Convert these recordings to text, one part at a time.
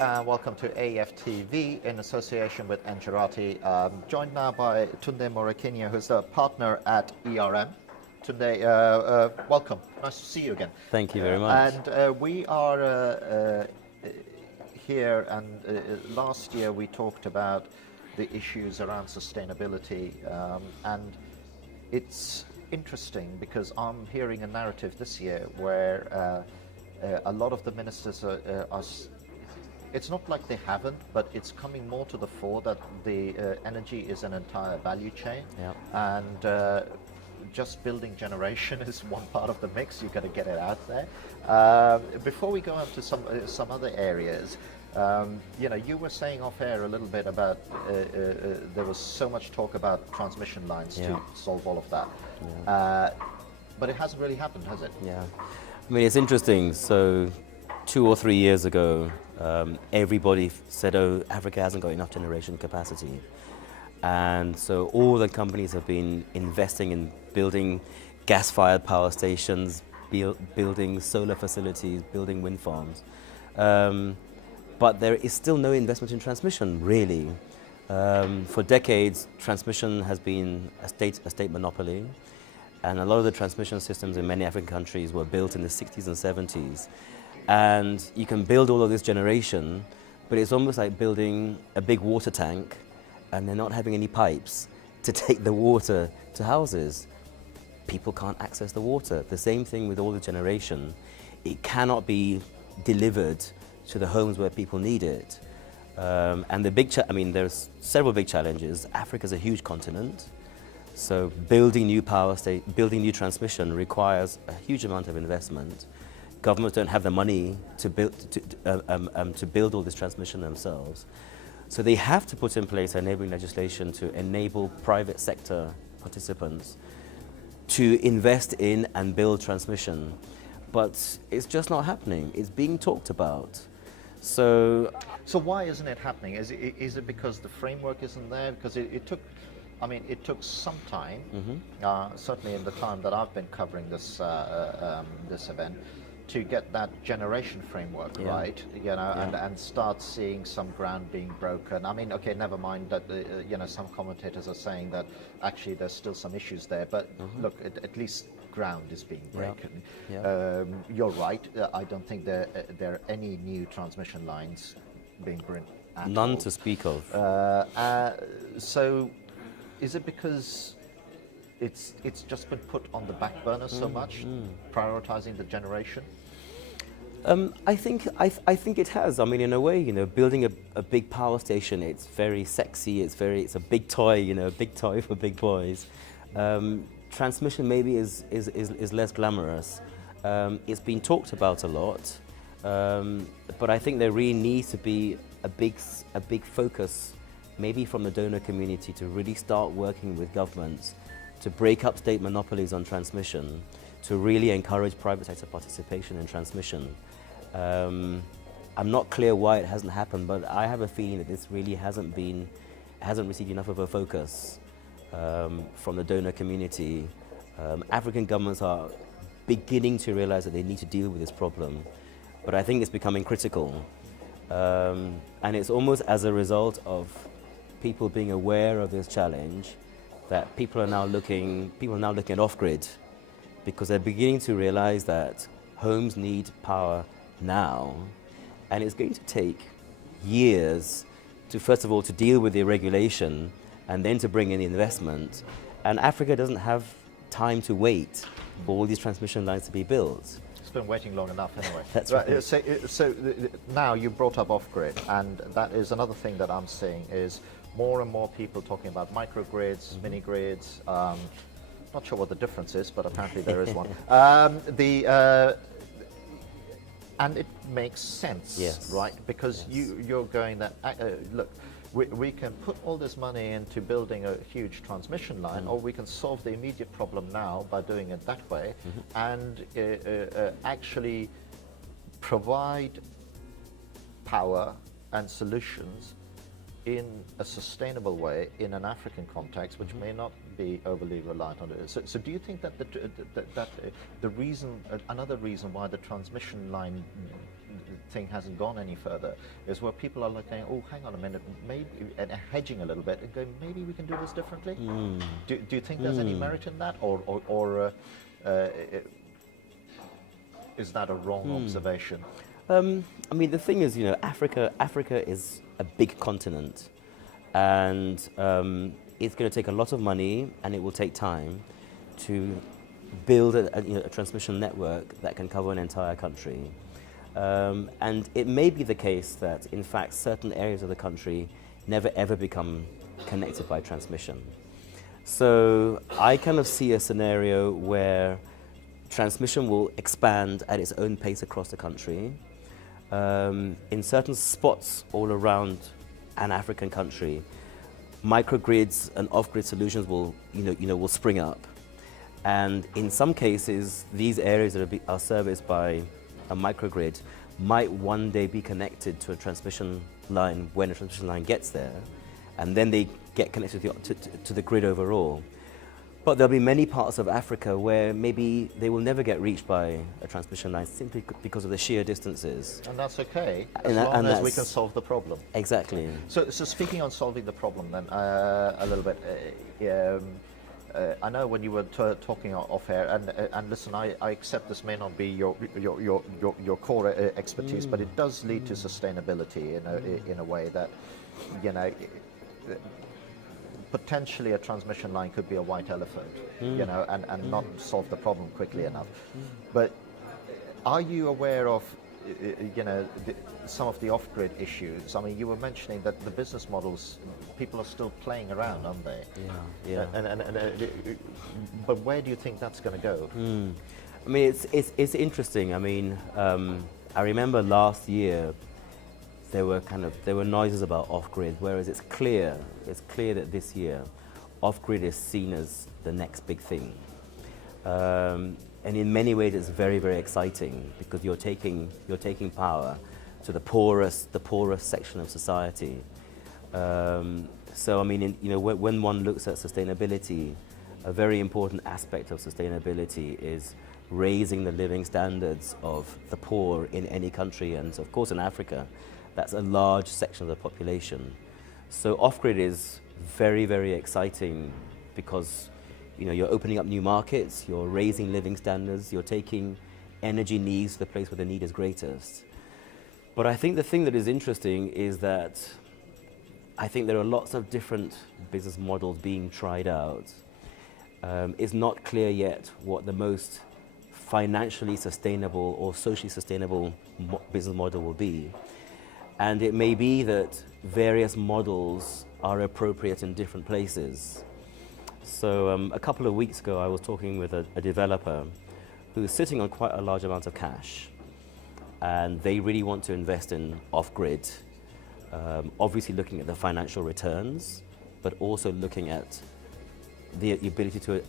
and welcome to AEF TV in association with Engerati. Joined now by Tunde Morakinyo, who's a partner at ERM. Tunde, welcome. Nice to see you again. Thank you very much. And we are here, and last year we talked about the issues around sustainability, and it's interesting because I'm hearing a narrative this year where a lot of the ministers are it's not like they haven't, but it's coming more to the fore that the energy is an entire value chain, and just building generation is one part of the mix. You've got to get it out there. Before we go on to some other areas, you were saying off air a little bit about there was so much talk about transmission lines to solve all of that, but it hasn't really happened, has it? Yeah, I mean, it's interesting. So 2 or 3 years ago, everybody said, oh, Africa hasn't got enough generation capacity. And so all the companies have been investing in building gas-fired power stations, building solar facilities, building wind farms. But there is still no investment in transmission, really. For decades, transmission has been a state monopoly. And a lot of the transmission systems in many African countries were built in the 60s and 70s. And you can build all of this generation, but it's almost like building a big water tank and they're not having any pipes to take the water to houses. People can't access the water. The same thing with all the generation. It cannot be delivered to the homes where people need it. And the big, there's several big challenges. Africa's a huge continent. So building new building new transmission requires a huge amount of investment. Governments don't have the money to build all this transmission themselves. So they have to put in place enabling legislation to enable private sector participants to invest in and build transmission. But it's just not happening. It's being talked about. So why isn't it happening? Is it because the framework isn't there? Because it took some time, certainly in the time that I've been covering this this event, to get that generation framework right, and start seeing some ground being broken. I mean, okay, never mind that some commentators are saying that actually there's still some issues there, but look, at least ground is being broken. You're right. I don't think there are any new transmission lines being built. None to speak of. So, is it because it's just been put on the back burner so much, prioritizing the generation? I think it has. I mean, in a way, building a big power station, it's very sexy. It's a big toy, a big toy for big boys. Transmission maybe is less glamorous. It's been talked about a lot, but I think there really needs to be a big focus, maybe from the donor community, to really start working with governments to break up state monopolies on transmission, to really encourage private sector participation in transmission. I'm not clear why it hasn't happened, but I have a feeling that this really hasn't received enough of a focus from the donor community. African governments are beginning to realize that they need to deal with this problem, but I think it's becoming critical. And it's almost as a result of people being aware of this challenge that people are now looking at off-grid, because they're beginning to realize that homes need power now, and it's going to take years to, first of all, to deal with the regulation and then to bring in the investment. And Africa doesn't have time to wait for all these transmission lines to be built. It's been waiting long enough anyway. That's right. So now you brought up off-grid, and that is another thing that I'm seeing is more and more people talking about microgrids, mini-grids. Not sure what the difference is, but apparently there is one. And it makes sense, right? Because you're going that, look, we can put all this money into building a huge transmission line, or we can solve the immediate problem now by doing it that way, and actually provide power and solutions in a sustainable way in an African context, which may not be overly reliant on it. So do you think that the reason, another reason why the transmission line thing hasn't gone any further, is where people are looking, oh, hang on a minute, maybe, and hedging a little bit and going, maybe we can do this differently. Do you think there's any merit in that, or is that a wrong observation? I mean, the thing is, Africa is a big continent, and it's going to take a lot of money, and it will take time to build a transmission network that can cover an entire country. And it may be the case that, in fact, certain areas of the country never ever become connected by transmission. So I kind of see a scenario where transmission will expand at its own pace across the country. In certain spots all around an African country, microgrids and off-grid solutions will, will spring up. And in some cases, these areas that are serviced by a microgrid might one day be connected to a transmission line when a transmission line gets there, and then they get connected to the grid overall. But there'll be many parts of Africa where maybe they will never get reached by a transmission line simply because of the sheer distances. And that's okay, as long as we can solve the problem. Exactly. So speaking on solving the problem then, a little bit, I know when you were talking off air, and listen, I accept this may not be your core expertise, but it does lead to sustainability in a way that, potentially a transmission line could be a white elephant, and not solve the problem quickly enough. But are you aware of, some of the off-grid issues? I mean, you were mentioning that the business models, people are still playing around, aren't they? Yeah. But where do you think that's going to go? I mean, it's interesting. I mean, I remember last year there were noises about off-grid, whereas it's clear that this year off-grid is seen as the next big thing. And in many ways, it's very, very exciting because you're taking power to the poorest section of society. So I mean, when one looks at sustainability, a very important aspect of sustainability is raising the living standards of the poor in any country, and of course in Africa, that's a large section of the population. So off-grid is very, very exciting because you're opening up new markets, you're raising living standards, you're taking energy needs to the place where the need is greatest. But I think the thing that is interesting is that I think there are lots of different business models being tried out. It's not clear yet what the most financially sustainable or socially sustainable business model will be. And it may be that various models are appropriate in different places. So a couple of weeks ago, I was talking with a developer who's sitting on quite a large amount of cash, and they really want to invest in off-grid, obviously looking at the financial returns, but also looking at the ability to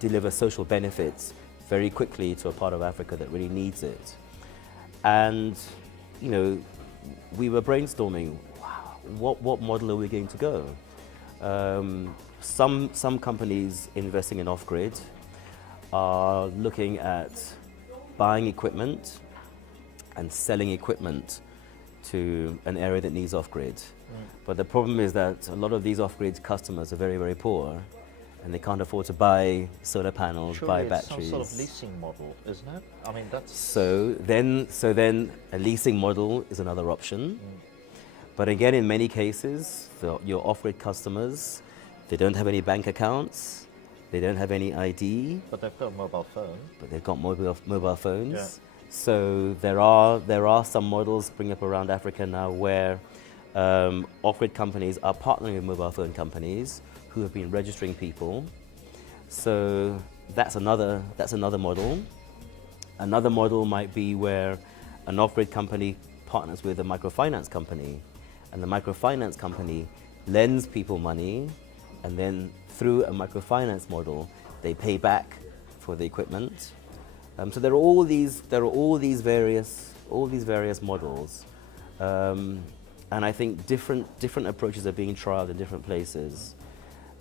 deliver social benefits very quickly to a part of Africa that really needs it. And, we were brainstorming, wow, what model are we going to go? Some companies investing in off-grid are looking at buying equipment and selling equipment to an area that needs off-grid. But the problem is that a lot of these off-grid customers are very, very poor, and they can't afford to buy solar panels, Surely buy it's batteries. some sort of leasing model, isn't it? I mean, that's... So then a leasing model is another option. But again, in many cases, your off-grid customers, they don't have any bank accounts, they don't have any ID. But they've got a mobile phone. But they've got mobile phones. Yeah. So there are some models springing up around Africa now where off-grid companies are partnering with mobile phone companies who have been registering people. So that's another model. Another model might be where an off-grid company partners with a microfinance company, and the microfinance company lends people money, and then through a microfinance model, they pay back for the equipment. So there are all these various models, and I think different approaches are being trialed in different places.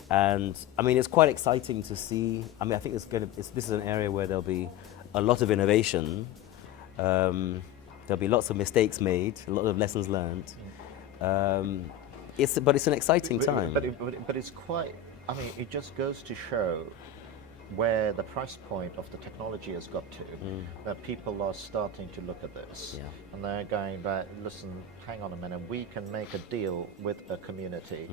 And I mean, it's quite exciting to see. I mean, I think this is an area where there'll be a lot of innovation. There'll be lots of mistakes made, a lot of lessons learned. But it's an exciting time. But it's quite, I mean, it just goes to show where the price point of the technology has got to, that people are starting to look at this. Yeah. And they're going back, listen, hang on a minute, we can make a deal with a community,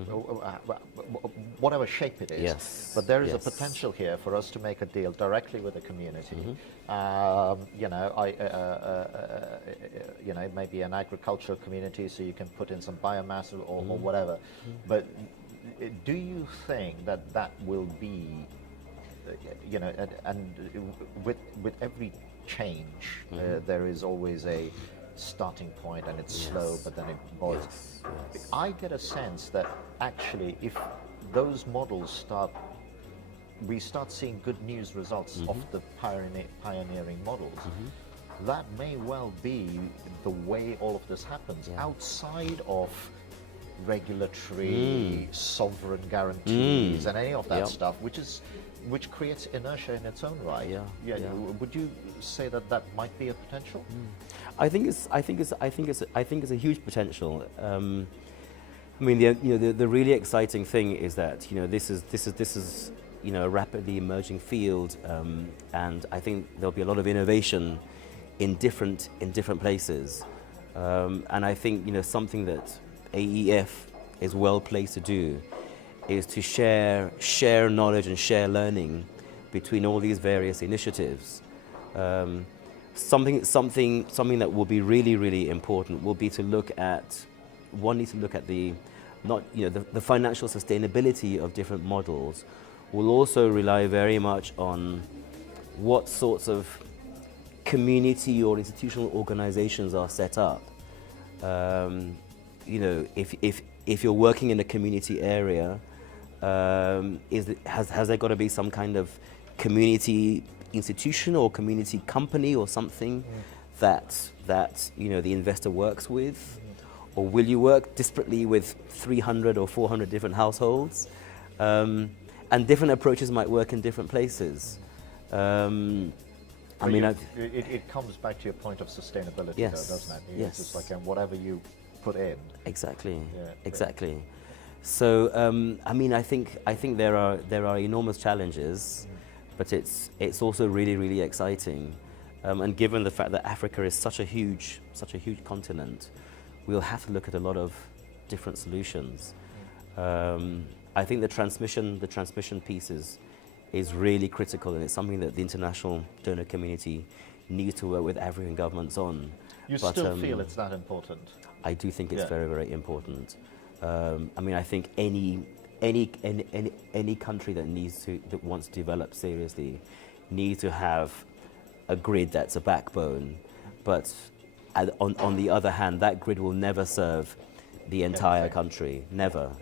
whatever shape it is. Yes. But there is a Yes. potential here for us to make a deal directly with a community. You know, it may be an agricultural community, so you can put in some biomass or whatever. But do you think that that will be, you know, and with every change, there is always a starting point, and it's slow, but then it boils. Yes. I get a sense that actually, if those models we start seeing good news results of the pioneering models, that may well be the way all of this happens, outside of regulatory sovereign guarantees and any of that stuff, which creates inertia in its own right. Would you say that that might be a potential? I think it's a huge potential. I mean, the really exciting thing is that this is a rapidly emerging field, and I think there'll be a lot of innovation in different places, and I think something that AEF is well placed to do is to share knowledge and share learning between all these various initiatives. Something that will be really important will be to look at the financial sustainability of different models. Will also rely very much on what sorts of community or institutional organizations are set up. If you're working in a community area, has there got to be some kind of community institution or community company or something that the investor works with, or will you work disparately with 300 or 400 different households? And different approaches might work in different places. It comes back to your point of sustainability, though, doesn't it? Yes. It's just like whatever you put in. Exactly. Exactly. So I think there are enormous challenges, but it's also really exciting. And given the fact that Africa is such a huge continent, we'll have to look at a lot of different solutions. I think the transmission piece is really critical, and it's something that the international donor community needs to work with African governments on. You still feel it's that important? I do think it's very important. I think any country that wants to develop seriously needs to have a grid that's a backbone, but on the other hand, that grid will never serve the entire country. Never.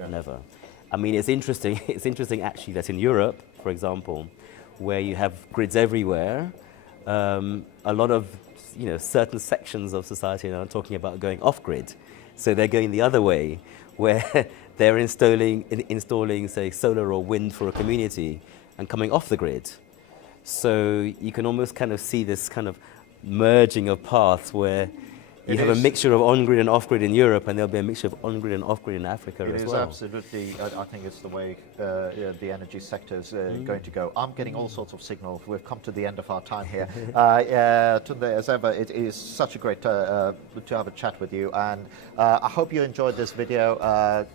I mean, it's interesting. It's interesting actually that in Europe, for example, where you have grids everywhere, a lot of certain sections of society are talking about going off grid. So they're going the other way, where they're installing, say, solar or wind for a community and coming off the grid. So you can almost kind of see this kind of merging of paths where you have a mixture of on-grid and off-grid in Europe, and there'll be a mixture of on-grid and off-grid in Africa as well. It is absolutely, I think it's the way the energy sector is going to go. I'm getting all sorts of signals. We've come to the end of our time here. Tunde, as ever, it is such a great to have a chat with you, and I hope you enjoyed this video.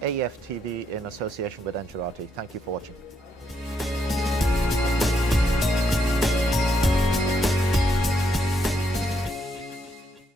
AEF TV in association with Enchirati. Thank you for watching.